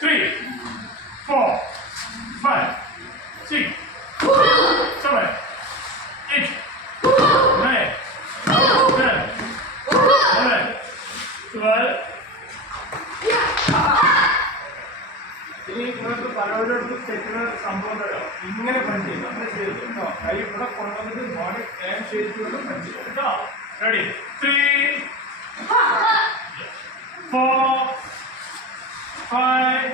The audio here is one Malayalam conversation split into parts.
3, 4, 5, 6, 7, 8, 9, 10, 11, 12. ഇനി നിങ്ങൾക്ക് പലവരുടെ തെറ്റുന്ന സംഭവം ഉണ്ടല്ലോ. ഇങ്ങനെ പഞ്ച് ചെയ്യും. അങ്ങനെ ചെയ്തു കേട്ടോ. കൈ ഇവിടെ കൊണ്ടുവന്നിട്ട് ബോഡി ടേൺ ചെയ്തുകൊണ്ട് പഞ്ച് ചെയ്യും കേട്ടോ. റെഡി 3, 4, 5.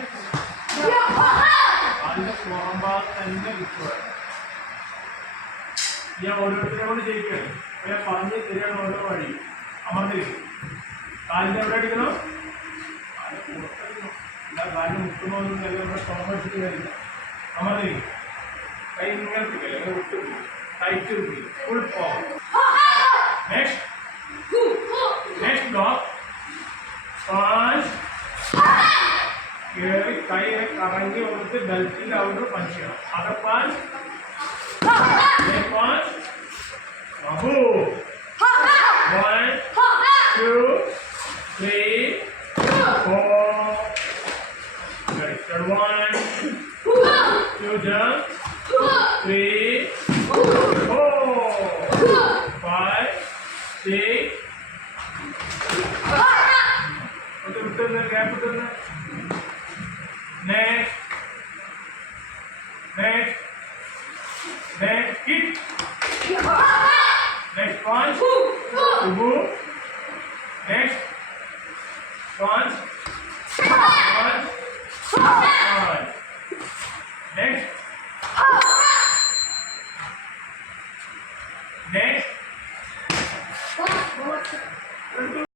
അതിന്റെ പുറം ഭാഗത്ത് തന്നെ വിൽക്കുക. ഞാൻ ഓരോരുത്തരോട് ചെയ്യിക്കുകയാണ്. ഞാൻ പറഞ്ഞ് ശരിയാണ് ഓരോ വഴി. അമർന്നിരിക്കും. കാലിൻ്റെ എവിടെ അടിക്കണം? കാല് പുറത്തടിക്കണം. എല്ലാ കാലിന് മുട്ടുന്നൊന്നും നമ്മുടെ സ്റ്റോമടിച്ചിട്ട് വരില്ല. അമർന്നിരിക്കും. കൈ ഇങ്ങനെ പിടിക്കില്ല. ഇങ്ങനെ വിട്ട് പിടിക്കും. ടൈറ്റ് പിടിക്കും. Full power. Next block. 5. കയറി കൈ കറങ്ങി കൊടുത്ത് ബെൽറ്റിൻ്റെ അവിടെ പഞ്ച് ചെയ്യണം. അകർ 5. 5. Bahu. 1, 2, 3, 4. Ready. Third 1, 2 jump. 3, 4, 5, 6. Betul-betul gap betul. Next. Hit. Next punch. Next punch.